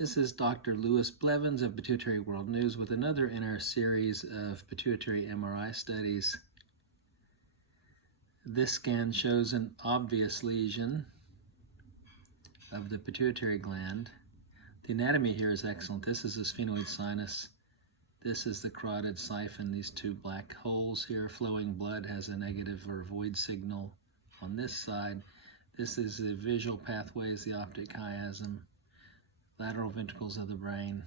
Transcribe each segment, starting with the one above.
This is Dr. Louis Blevins of Pituitary World News with another in our series of pituitary MRI studies. This scan shows an obvious lesion of the pituitary gland. The anatomy here is excellent. This is the sphenoid sinus. This is the carotid siphon. These two black holes here. Flowing blood has a negative or void signal on this side. This is the visual pathways, the optic chiasm, lateral ventricles of the brain.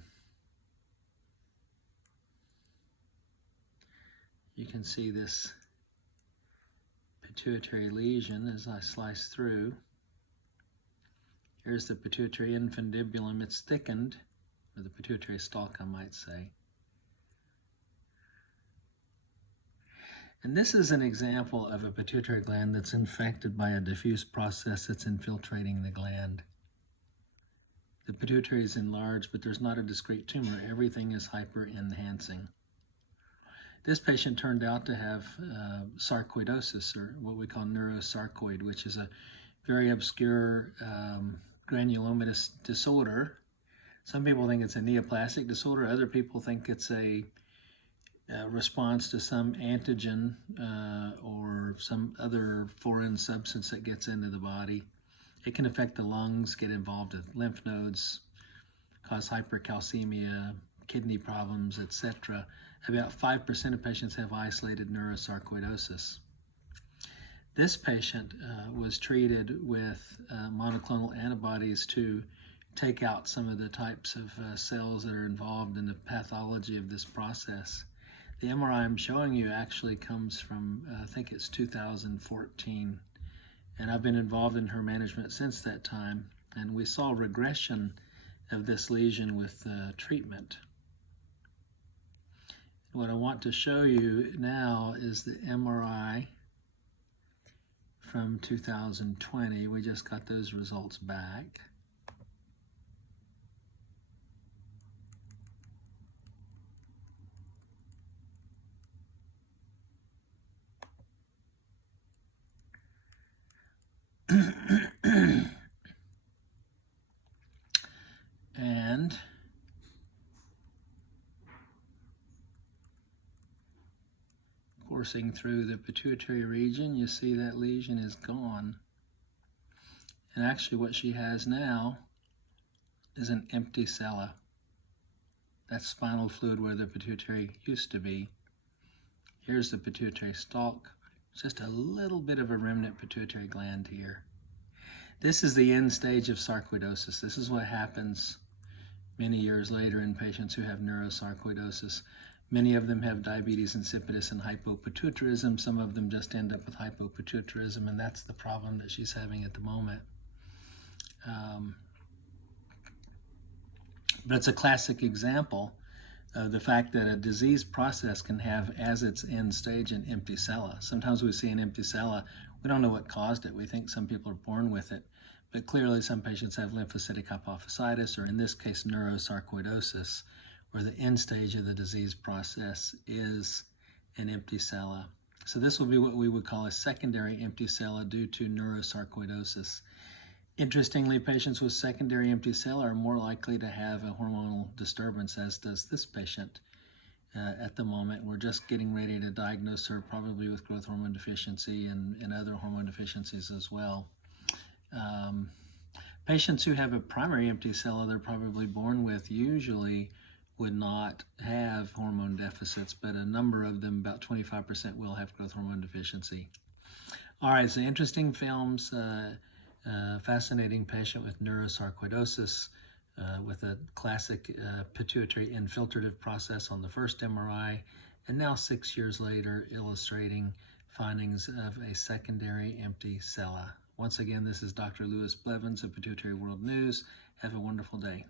You can see this pituitary lesion as I slice through. Here's the pituitary infundibulum. It's thickened, or the pituitary stalk, I might say. And this is an example of a pituitary gland that's infected by a diffuse process that's infiltrating the gland. The pituitary is enlarged, but there's not a discrete tumor. Everything is hyper-enhancing. This patient turned out to have sarcoidosis, or what we call neuro-sarcoid, which is a very obscure granulomatous disorder. Some people think it's a neoplastic disorder. Other people think it's a response to some antigen or some other foreign substance that gets into the body. It can affect the lungs, get involved with lymph nodes, cause hypercalcemia, kidney problems, etc. About 5% of patients have isolated neuro-sarcoidosis. This patient was treated with monoclonal antibodies to take out some of the types of cells that are involved in the pathology of this process. The MRI I'm showing you actually comes from, I think it's 2014. And I've been involved in her management since that time, and we saw regression of this lesion with treatment. What I want to show you now is the MRI from 2020. We just got those results back. And coursing through the pituitary region, you see that lesion is gone. And actually what she has now is an empty sella. That's spinal fluid where the pituitary used to be. Here's the pituitary stalk. Just a little bit of a remnant pituitary gland here. This is the end stage of sarcoidosis. This is what happens many years later in patients who have neuro-sarcoidosis. Many of them have diabetes insipidus and hypopituitarism. Some of them just end up with hypopituitarism, and that's the problem that she's having at the moment. But it's a classic example of the fact that a disease process can have as its end stage an empty sella. Sometimes we see an empty sella. We don't know what caused it. We think some people are born with it. But clearly some patients have lymphocytic hypophysitis, or in this case, neuro-sarcoidosis, where the end stage of the disease process is an empty sella. So this will be what we would call a secondary empty sella due to neuro-sarcoidosis. Interestingly, patients with secondary empty sella are more likely to have a hormonal disturbance, as does this patient at the moment. We're just getting ready to diagnose her probably with growth hormone deficiency and other hormone deficiencies as well. Patients who have a primary empty sella they're probably born with usually would not have hormone deficits, but a number of them, about 25%, will have growth hormone deficiency. All right, so interesting films. Fascinating patient with neuro-sarcoidosis with a classic pituitary infiltrative process on the first MRI, and now 6 years later illustrating findings of a secondary empty sella. Once again, this is Dr. Louis Blevins of Pituitary World News. Have a wonderful day.